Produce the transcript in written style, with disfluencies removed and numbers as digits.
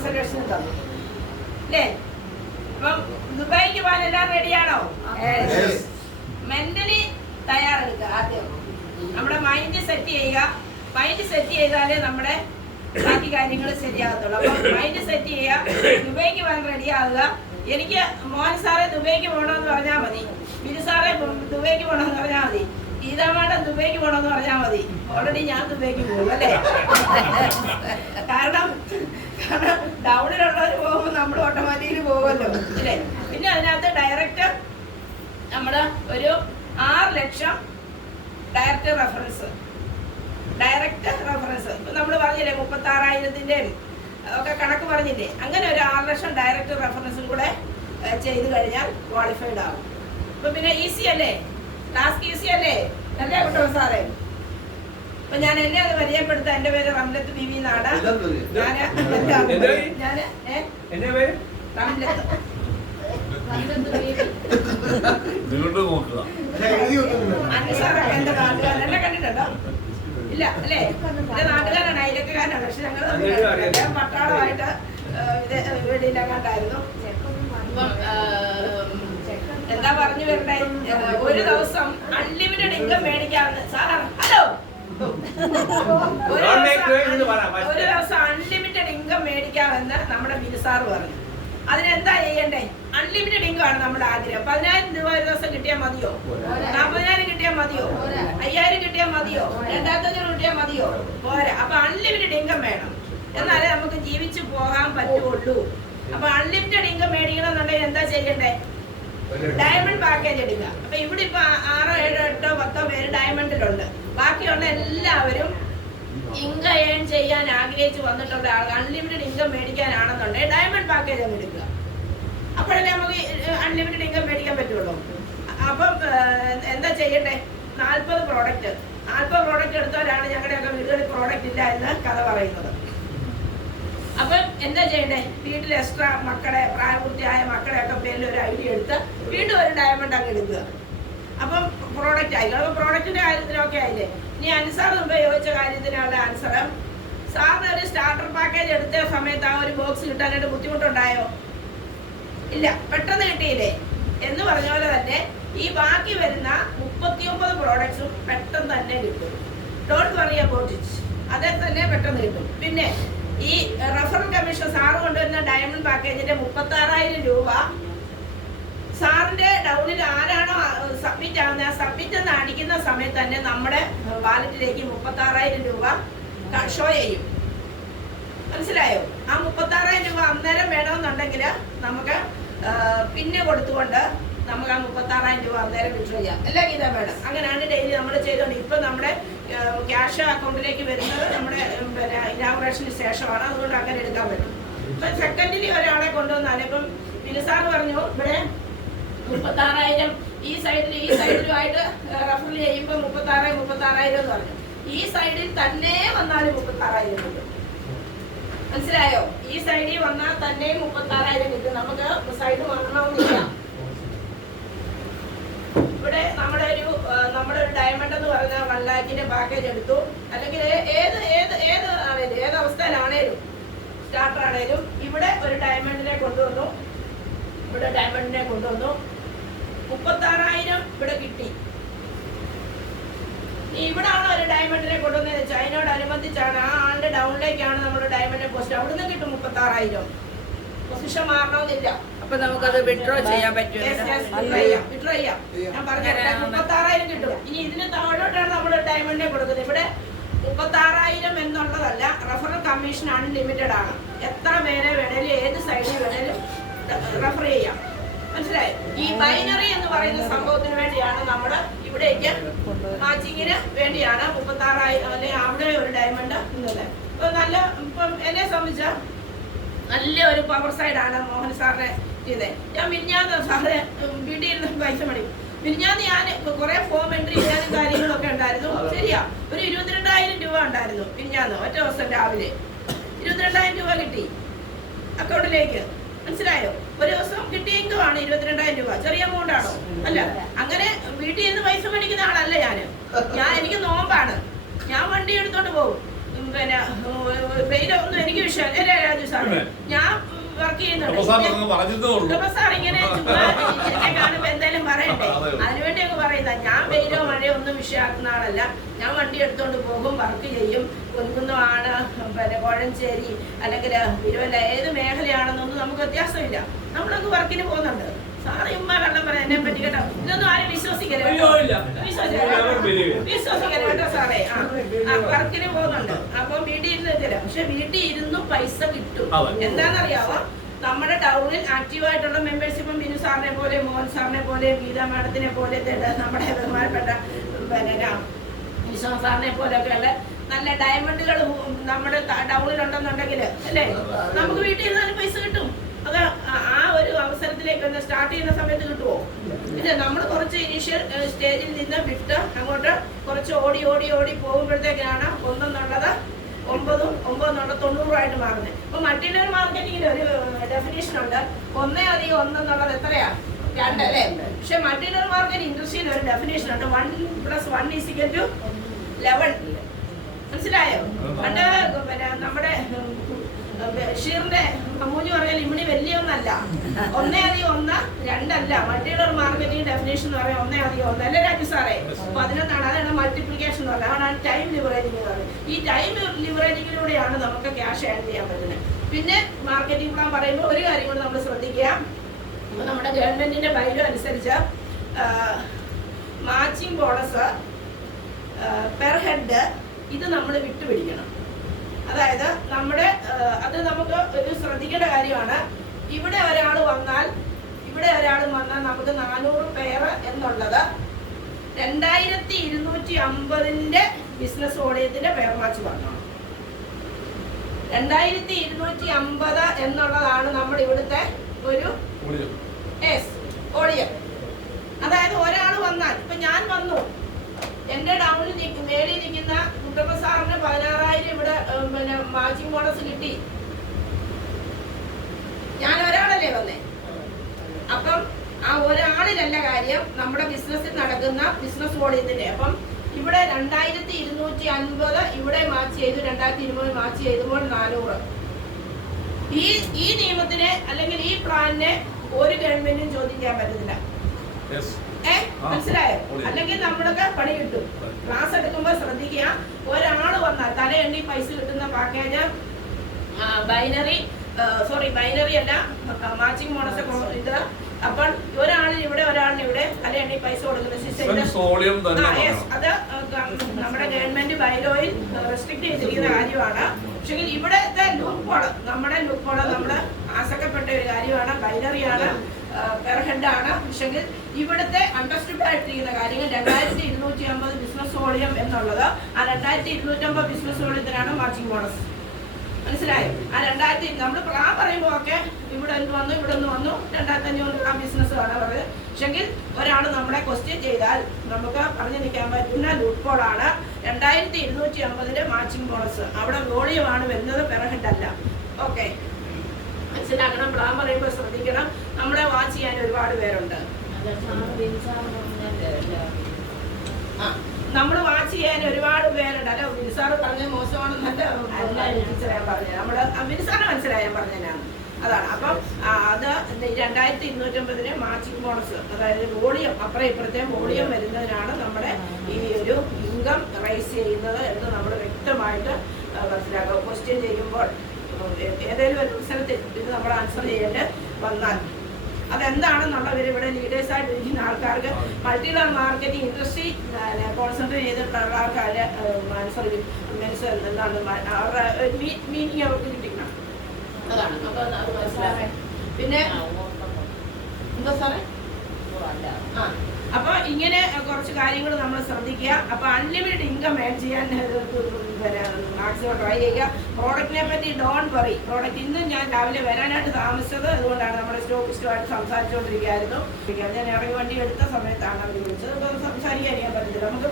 Consultation തന്നു അല്ലേ? അപ്പം ദുബായിക്ക് പോകാൻ എല്ലാം റെഡിയാണോ? മെന്റലി തയ്യാറെടുക്കുക. ആദ്യം നമ്മുടെ മൈൻഡ് സെറ്റ് ചെയ്യുക. മൈൻഡ് സെറ്റ് ചെയ്താലേ നമ്മുടെ ബാക്കി കാര്യങ്ങൾ ശരിയാകത്തുള്ളൂ. അപ്പം മൈൻഡ് സെറ്റ് ചെയ്യുക, ദുബായിക്ക് പോകാൻ റെഡിയാവുക. എനിക്ക് മോഹൻ സാറെ ദുബായിക്ക് പോകണമെന്ന് പറഞ്ഞാൽ മതി, ബിനു സാറെ ദുബായിക്ക് പോകണമെന്ന് പറഞ്ഞാൽ മതി, ഗീതാമാഡം ദുബായിക്ക് പോകണമെന്ന് പറഞ്ഞാൽ മതി. ഓൾറെഡി ഞാൻ ദുബായിക്ക് പോകും അല്ലേ? കാരണം ടൗണിലുള്ളവർ പോകുമ്പോൾ നമ്മൾ ഓട്ടോമാറ്റിക്കലി പോകുമല്ലോ അല്ലേ? പിന്നെ അതിനകത്ത് ഡയറക്റ്റ് നമ്മൾ ഒരു 6 ലക്ഷം ഡയറക്റ്റ് റെഫറൻസ് ഇപ്പം നമ്മൾ പറഞ്ഞില്ലേ 36,000-ൻ്റെയും ഒക്കെ കണക്ക് പറഞ്ഞില്ലേ, അങ്ങനെ ഒരു 6 ലക്ഷം ഡയറക്റ്റ് റെഫറൻസും കൂടെ ചെയ്ത് കഴിഞ്ഞാൽ ക്വാളിഫൈഡ് ആകും. അപ്പം പിന്നെ ഈസി അല്ലേ? ടാസ്ക് ഈസി അല്ലേ? അല്ലേ കേട്ടോ സാറേ? അപ്പൊ ഞാൻ എന്നെ അത് പരിചയപ്പെടുത്താം. എന്റെ പേര് റംലത്ത് ബിബി നാട്. അനുസാറൊക്കെ എന്റെ നാട്ടുകാരൻ എന്നെ കണ്ടിട്ടുണ്ടോ? ഇല്ല അല്ലേ? എന്റെ നാട്ടുകാരാണ്, അയലക്കാരനാണ്. പക്ഷെ ഞങ്ങൾ പട്ടാളമായിട്ട് വെളിയിലെങ്ങാണ്ടായിരുന്നു. എന്താ പറഞ്ഞു വരണ്ടേ? ഒരു ദിവസം അൺലിമിറ്റഡ് ഇൻകം മേടിക്കാമെന്ന് സാർ. ഹലോ, ഒരു ദിവസം അൺലിമിറ്റഡ് ഇൻകം മേടിക്കാമെന്ന് നമ്മുടെ ബിനു സാറ് പറഞ്ഞു. അതിനെന്താ ചെയ്യണ്ടേ? അൺലിമിറ്റഡ് ഇൻകം ആണ് നമ്മുടെ ആഗ്രഹം. 10,000 രൂപ ഒരു ദിവസം കിട്ടിയാൽ മതിയോ? 40,000 കിട്ടിയാൽ മതിയോ? 5,000 കിട്ടിയാൽ മതിയോ? 2,500 കിട്ടിയാൽ മതിയോ? പോരാ. അപ്പൊ അൺലിമിറ്റഡ് ഇൻകം വേണം, എന്നാലേ നമുക്ക് ജീവിച്ചു പോകാൻ പറ്റുള്ളൂ. അപ്പൊ അൺലിമിറ്റഡ് ഇൻകം മേടിക്കണം എന്നുണ്ടെങ്കിൽ എന്താ ചെയ്യണ്ടേ? ഡയമണ്ട് പാക്കേജ് എടുക്കുക. അപ്പൊ ഇവിടെ ഇപ്പൊ 6, 7, 8, 10 പേര് ഡയമണ്ടിലുണ്ട്. ബാക്കിയുള്ള എല്ലാവരും ഇൻകം ഏൺ ചെയ്യാൻ ആഗ്രഹിച്ച് വന്നിട്ടുള്ള ആളുകൾ അൺലിമിറ്റഡ് ഇൻകം മേടിക്കാനാണെന്നുണ്ടെങ്കിൽ ഡയമണ്ട് പാക്കേജ് അങ്ങ് എടുക്കുക. അപ്പോഴല്ലേ നമുക്ക് അൺലിമിറ്റഡ് ഇൻകം മേടിക്കാൻ പറ്റുള്ളൂ. അപ്പം എന്താ ചെയ്യണ്ടേ? 40 പ്രോഡക്റ്റ് എടുത്തവരാണ് ഞങ്ങളുടെയൊക്കെ വീടുകളിൽ പ്രോഡക്റ്റ് ഇല്ല എന്ന് കഥ പറയുന്നത്. അപ്പം എന്താ ചെയ്യണ്ടേ? വീട്ടിൽ എക്സ്ട്രാ മക്കളെ, പ്രായപൂർത്തിയായ മക്കളെയൊക്കെ പേരിൽ ഒരു ഐഡിയ എടുത്ത് വീണ്ടും ഒരു ഡയമണ്ട് അങ്ങ് എടുക്കുക. അപ്പം പ്രോഡക്റ്റ് ആയിക്കോളും. അപ്പം പ്രോഡക്റ്റിന്റെ കാര്യത്തിനൊക്കെ ആയില്ലേ? ഇനി അനുസാർ മുമ്പ് ചോദിച്ച കാര്യത്തിനുള്ള ആൻസർ, സാറിന് ഒരു സ്റ്റാർട്ടർ പാക്കേജ് എടുത്ത സമയത്ത് ആ ഒരു ബോക്സ് കിട്ടാനായിട്ട് ബുദ്ധിമുട്ടുണ്ടായോ? ഇല്ല, പെട്ടെന്ന് കിട്ടിയില്ലേ? എന്ന് പറഞ്ഞ പോലെ തന്നെ ഈ ബാക്കി വരുന്ന 39 പ്രോഡക്ട്സും പെട്ടെന്ന് തന്നെ കിട്ടും. Don't worry about it. അതേ തന്നെ പെട്ടെന്ന് കിട്ടും. പിന്നെ ഈ റഫറൽ കമ്മീഷൻ സാറ് കൊണ്ടുവരുന്ന ഡയമണ്ട് പാക്കേജിന്റെ 36,000 രൂപ സാറിന്റെ ഡൗണിൽ ആരാണോ സബ്മിറ്റ് ആവുന്നത്, ആ സബ്മിറ്റ് എന്ന് അടിക്കുന്ന സമയത്ത് തന്നെ നമ്മുടെ വാലറ്റിലേക്ക് 36,000 രൂപ ഷോ ചെയ്യും. മനസ്സിലായോ? ആ 36,000 രൂപ അന്നേരം വേണമെന്നുണ്ടെങ്കിൽ നമുക്ക് പിന്നെ കൊടുത്തുകൊണ്ട് നമുക്ക് ആ 36,000 രൂപ അന്നേരം വിഡ്രോ ചെയ്യാം. എല്ലാ ഗീത വേണം. അങ്ങനെയാണ് ഡെയിലി നമ്മൾ ചെയ്തുകൊണ്ട് ഇപ്പൊ നമ്മുടെ ക്യാഷ് അക്കൗണ്ടിലേക്ക് വരുന്നത് നമ്മുടെ ഇനാഗുറേഷന് ശേഷമാണ്. അതുകൊണ്ട് അങ്ങനെ എടുക്കാൻ പറ്റും. ഇപ്പൊ സെക്കൻഡിൽ ഒരാളെ കൊണ്ടുവന്നാലും ഇപ്പം ബിനുസാർ പറഞ്ഞു ഇവിടെ 36,000 ഈ സൈഡിലുമായിട്ട് റഫർ ചെയ്യുമ്പോൾ 36,000 എന്ന് പറഞ്ഞു. ഈ സൈഡിൽ തന്നെ വന്നാലും 36,000 കിട്ടും. മനസ്സിലായോ? ഈ സൈഡിൽ വന്നാൽ തന്നെ 36,000 കിട്ടും. നമുക്ക് സൈഡ് വാങ്ങണമെന്നില്ല. ഇവിടെ നമ്മുടെ ഒരു ഡയമണ്ട് എന്ന് പറഞ്ഞ 1 ലാഖിന്റെ പാക്കേജ് എടുത്തു. അല്ലെങ്കിൽ ഏത് അവസ്ഥയിലാണേലും സ്റ്റാർട്ടർ ആണേലും ഇവിടെ ഒരു ഡയമണ്ടിനെ കൊണ്ടുവന്നു. 36,000 ഇവിടെ കിട്ടി. ഇവിടാണ് ഒരു ഡയമണ്ടിനെ കൊണ്ടുവന്നത്. ചൈനയോടനുബന്ധിച്ചാണ്, ആ ആളുടെ ഡൗണിലേക്കാണ് നമ്മൾ ഡയമണ്ടിനെ പോസ്റ്റ്. അവിടുന്ന് കിട്ടും 36,000. പൊസിഷൻ മാറണമെന്നില്ല. അപ്പൊ നമുക്കത് വിഡ്രോ ചെയ്യാൻ പറ്റും. വിഡ്രോ ചെയ്യാം. ഞാൻ പറഞ്ഞുതരാം. 36,000 കിട്ടും. ഇനി ഇതിന് താഴോട്ടാണ് നമ്മൾ ഡയമണ്ടിനെ കൊടുക്കുന്നത്. ഇവിടെ 36,000 എന്നുള്ളതല്ല, റഫറൽ കമ്മീഷൻ അൺലിമിറ്റഡ് ആണ്. എത്ര പേരെ വേണേലും ഏത് സൈഡിൽ വേണേലും റഫർ ചെയ്യാം. മനസ്സിലായി? ഈ ബൈനറി എന്ന് പറയുന്ന സംഭവത്തിന് വേണ്ടിയാണ് നമ്മൾ ഇവിടേക്ക് മാച്ചിങ്ങിന് വേണ്ടിയാണ് 36,000 അല്ലെങ്കിൽ അവിടെ ഒരു ഡയമണ്ട് എന്നത്. ഇപ്പൊ ഇപ്പം എന്നെ സംബന്ധിച്ച നല്ല ഒരു പവർ സൈഡാണ് മോഹൻ സാറിനെ ചെയ്തത്. ഞാൻ മിനിഞ്ഞാന്ന് സാറ് വീട്ടിൽ ഇരുന്ന് പൈസ മേടിക്കും. മിനിഞ്ഞാന്ന് ഞാൻ കുറെ ഫോം എൻട്രി ചെയ്യാനും കാര്യങ്ങളൊക്കെ ഉണ്ടായിരുന്നു. ശരിയാ, ഒരു 22,000 രൂപ ഉണ്ടായിരുന്നു മിനിഞ്ഞാന്ന്. ഒറ്റ ദിവസം രാവിലെ 22,000 രൂപ കിട്ടി അക്കൗണ്ടിലേക്ക്. മനസ്സിലായോ? ഒരു ദിവസം കിട്ടിയെങ്കിലുമാണ് 22,000 രൂപ. ചെറിയ എമൗണ്ട് ആണോ? അല്ല. അങ്ങനെ വീട്ടിൽ നിന്ന് പൈസ മേടിക്കുന്ന ആളല്ല ഞാൻ. എനിക്ക് നോമ്പാണ്. ഞാൻ വണ്ടി എടുത്തോണ്ട് പോകും. പിന്നെ വെയിലൊന്നും എനിക്ക് വിഷയമല്ല രാജു സാറേ. ഞാൻ വർക്ക് ചെയ്യുന്നുണ്ട്. സാർ ഇങ്ങനെ എന്നെ കാണുമ്പോ എന്തായാലും പറയണ്ടേ, അതിനുവേണ്ടി അങ്ങ് പറയുന്ന. ഞാൻ വെയിലോ മഴയോ ഒന്നും വിഷയമാക്കുന്ന ആളല്ല. ഞാൻ വണ്ടി എടുത്തോണ്ട് പോകും, വർക്ക് ചെയ്യും. കുന്നുകുന്നമാണ്, പിന്നെ കോഴഞ്ചേരി അല്ലെങ്കിൽ തിരുവല്ല, ഏത് മേഖലയാണെന്നൊന്നും നമുക്ക് വ്യത്യാസമില്ല. നമ്മളൊക്കെ വർക്കിന് പോകുന്നുണ്ട്. സാറ് ഉമ്മ വെള്ളം പറയാൻ എന്നെ പറ്റി കേട്ടോ. ഇതൊന്നും ആരും വിശ്വസിക്കരുത് കേട്ടോ സാറേ. വർക്കിന് പോകുന്നുണ്ട്. അപ്പൊ വീട്ടിൽ ഇരുന്ന് തരാം. പക്ഷെ വീട്ടിൽ ഇരുന്നും പൈസ കിട്ടും. എന്താണെന്നറിയാവോ, നമ്മുടെ ടൗണിൽ ആക്റ്റീവായിട്ടുള്ള മെമ്പേഴ്സ്, ഇപ്പം ബിനു സാറിനെ പോലെ, മോഹൻ സാറിനെ പോലെ, ഗീത മാഡത്തിനെ പോലെ, നമ്മുടെ ബഹുമാനപ്പെട്ട പിന്നെ വിശ്വം സാറിനെ പോലെയൊക്കെയുള്ള നല്ല ഡയമണ്ടുകൾ നമ്മുടെ ടൗണിലുണ്ടെന്നുണ്ടെങ്കിൽ അല്ലേ, നമുക്ക് വീട്ടിൽ ഇരുന്നാലും പൈസ കിട്ടും. അത് ആ ഒരു അവസരത്തിലേക്ക് ഒന്ന് സ്റ്റാർട്ട് ചെയ്യുന്ന സമയത്ത് കിട്ടുമോ? ഇല്ല. നമ്മൾ കുറച്ച് ഇനീഷ്യൽ സ്റ്റേജിൽ നിന്ന് വിട്ട് അങ്ങോട്ട് കുറച്ച് ഓടി ഓടി ഓടി പോകുമ്പോഴത്തേക്കാണ് 1 എന്നുള്ളത് 9, 9 എന്നുള്ളത് 90 മാറുന്നത്. ഇപ്പൊ മൾട്ടിലെവൽ മാർക്കറ്റിംഗിൽ ഒരു ഡെഫിനേഷൻ ഉണ്ട്. 1 + 1 എന്നുള്ളത് എത്രയാ? 2 അല്ലേ? പക്ഷെ മൾട്ടിലെവൽ മാർക്കറ്റ് ഇൻഡസ്ട്രിയിൽ ഒരു ഡെഫിനേഷൻ ഉണ്ട്. 1 + 1 = 11. മനസ്സിലായോ? പണ്ട് പിന്നെ നമ്മുടെ ബഷീറിന്റെ അമ്മൂഞ്ഞ് പറഞ്ഞാൽ ഇമ്മിണി വലിയൊന്നല്ല. 1 + 1 2 അല്ല. മൾട്ടിലെവൽ മാർക്കറ്റിംഗ് ഡെഫിനേഷൻ എന്ന് പറയാം 1 + 1 അല്ലേ രാജു സാറേ? 11 ആണ്. അതാണ് മൾട്ടിപ്ലിക്കേഷൻ എന്ന് പറയുന്നത്. അതാണ് ടൈം ലിവറേജിംഗ് എന്ന് പറയുന്നത്. ഈ ടൈം ലിവറേജിങ്ങിലൂടെയാണ് നമുക്ക് ക്യാഷ് ഏൺ ചെയ്യാൻ പറ്റുന്നത്. പിന്നെ മാർക്കറ്റിംഗ് പ്ലാൻ പറയുമ്പോൾ ഒരു കാര്യം കൂടി നമ്മൾ ശ്രദ്ധിക്കുക. നമ്മുടെ ഗവൺമെന്റിന്റെ ബൈലോ അനുസരിച്ച് മാച്ചിങ് ബോണസ് പെർ ഹെഡ് ഇത് നമ്മൾ വിട്ടുപിടിക്കണം. അതായത് നമ്മുടെ അത് നമുക്ക് ഒരു ശ്രദ്ധിക്കേണ്ട കാര്യമാണ്. ഇവിടെ ഒരാൾ വന്നാൽ നമുക്ക് 400 പേർ എന്നുള്ളത് 2250 ബിസിനസ് വോളിയത്തിന്റെ പേർ മാച്ച് പറഞ്ഞോണം. 2250 എന്നുള്ളതാണ് നമ്മുടെ ഇവിടുത്തെ ഒരു വോളിയം. അതായത് ഒരാൾ വന്നാൽ, ഇപ്പൊ ഞാൻ വന്നു, എന്റെ ടൗണിൽ മേളിൽ നിൽക്കുന്ന കുട്ടപ്പ സാറിന് 16,000 ഇവിടെ പിന്നെ മാച്ചിങ് ബോണസ് കിട്ടി. ഞാൻ ഒരാളല്ലേ വന്നേ. അപ്പം ആ ഒരാളിലല്ല കാര്യം, നമ്മുടെ ബിസിനസ്സിൽ നടക്കുന്ന ബിസിനസ് വോളിയത്തിന്റെ. അപ്പം ഇവിടെ 2250 ഇവിടെ മാച്ച് ചെയ്തു, 2020 മാച്ച് ചെയ്തുമ്പോൾ 400. ഈ നിയമത്തിനെ അല്ലെങ്കിൽ ഈ പ്ലാനിനെ ഒരു ഗവൺമെന്റും ചോദിക്കാൻ പറ്റുന്നില്ല. മനസ്സിലായോ? അല്ലെങ്കിൽ നമ്മളൊക്കെ പണി കിട്ടും. ക്ലാസ് എടുക്കുമ്പോൾ ശ്രദ്ധിക്കുക. ഒരാൾ വന്നാൽ തലയെണ്ണി പൈസ കിട്ടുന്ന പാക്കേജ് ബൈനറി അല്ല, മാച്ചിങ് ബോണസ് ഇത്. അപ്പോൾ ഒരാളിന് ഇവിടെ തലയെണ്ണി പൈസ കൊടുക്കുന്ന സിസ്റ്റം അത് നമ്മുടെ ഗവൺമെന്റ് ബൈലോയിൽ റെസ്ട്രിക്ട് ചെയ്തിരിക്കുന്ന കാര്യമാണ്. പക്ഷെ ഇവിടുത്തെ ലൂപ്പോള് നമ്മുടെ ആസക്തപ്പെട്ട ഒരു കാര്യമാണ്. ബൈനറിയാണ്, പെർ ഹെഡ് ആണ്. പക്ഷെ ഇവിടുത്തെ അണ്ടർസ്റ്റുഡ് ആയിട്ടിരിക്കുന്ന കാര്യങ്ങൾ 2250 ബിസിനസ് വോളിയം എന്നുള്ളത്, ആ 2250 ബിസിനസ് വോളിയത്തിനാണ് മാച്ചിങ് ബോണസ്. മനസ്സിലായോ? ആ 2000 നമ്മൾ പ്ലാൻ പറയുമ്പോൾ ഒക്കെ ഇവിടെ നിന്ന് വന്നു 2500 ആ ബിസിനസ് ആണ് പറയുന്നത്. പക്ഷെങ്കിൽ ഒരാൾ നമ്മളെ ക്വസ്റ്റ്യൻ ചെയ്താൽ നമുക്ക് പറഞ്ഞു നിൽക്കാൻ പറ്റുന്ന ലൂപ്പോളാണ് 2250 മാച്ചിങ് ബോണസ്. അവിടെ വോളിയമാണ് വരുന്നത്, പെർ ഹെഡ് അല്ല. ഓക്കെ, മനസ്സിലാക്കണം. പ്ലാൻ പറയുമ്പോൾ ശ്രദ്ധിക്കണം. നമ്മളെ വാച്ച് ചെയ്യാൻ ഒരുപാട് പേരുണ്ട്. നമ്മൾ വാച്ച് ചെയ്യാൻ ഒരുപാട് പേരുണ്ട്. അല്ല, ബിൻസാറ് പറഞ്ഞ മോശമാണെന്നല്ല ടീച്ചറെ പറഞ്ഞത്. നമ്മുടെ ബിൻസാറ് മനസ്സിലായാൽ പറഞ്ഞതിനാണ്. അതാണ്. അപ്പം അത് 2250 മാച്ചിങ് ബോണസ്, അതായത് വോളിയം, അപ്പുറം ഇപ്പുറത്തെ വോളിയം വരുന്നതിനാണ് നമ്മുടെ ഈ ഒരു ഇൻകം റൈസ് ചെയ്യുന്നത് എന്ന് നമ്മൾ വ്യക്തമായിട്ട് മനസ്സിലാക്കുക. ക്വസ്റ്റ്യൻ ചെയ്യുമ്പോൾ ഏതെങ്കിലും ഒരു അവസരത്തിൽ ഇത് നമ്മൾ ആൻസർ ചെയ്യേണ്ടി വന്നാൽ അതെന്താണെന്നുള്ളവർ ഇവിടെ ലീഡേഴ്സായിട്ട് ഇരിക്കുന്ന ആൾക്കാർക്ക് മൾട്ടിലെവൽ മാർക്കറ്റിംഗ് ഇൻഡസ്ട്രി കോൺസെൻട്രേറ്റ് ചെയ്തിട്ടുള്ള ആൾക്കാരുടെ ആൻസർ മീൻസ് എന്താണ് അവരുടെ മീനിങ് അവർക്ക് കിട്ടിക്കണം. അതാണ്. അപ്പോൾ അത് മനസ്സിലാവേ. പിന്നെ എന്താ സാറേ? അപ്പൊ ഇങ്ങനെ കുറച്ച് കാര്യങ്ങൾ നമ്മൾ ശ്രദ്ധിക്കുക. അപ്പൊ അൺലിമിറ്റഡ് ഇൻകം ഏൺ ചെയ്യാൻ മാക്സിമം ട്രൈ ചെയ്യുക. പ്രോഡക്റ്റിനെ പറ്റി ഡോണ്ട് വറി. പ്രോഡക്റ്റ് ഇന്നും ഞാൻ രാവിലെ വരാനായിട്ട് താമസിച്ചത് അതുകൊണ്ടാണ്. നമ്മുടെ സ്റ്റോക്കിസ്റ്റുമായിട്ട് സംസാരിച്ചുകൊണ്ടിരിക്കുകയായിരുന്നു. ഞാൻ ഇറങ്ങി വണ്ടി എടുത്ത സമയത്താണ് അവർ വിളിച്ചത്. സംസാരിക്കാൻ പറ്റത്തില്ല. നമുക്ക്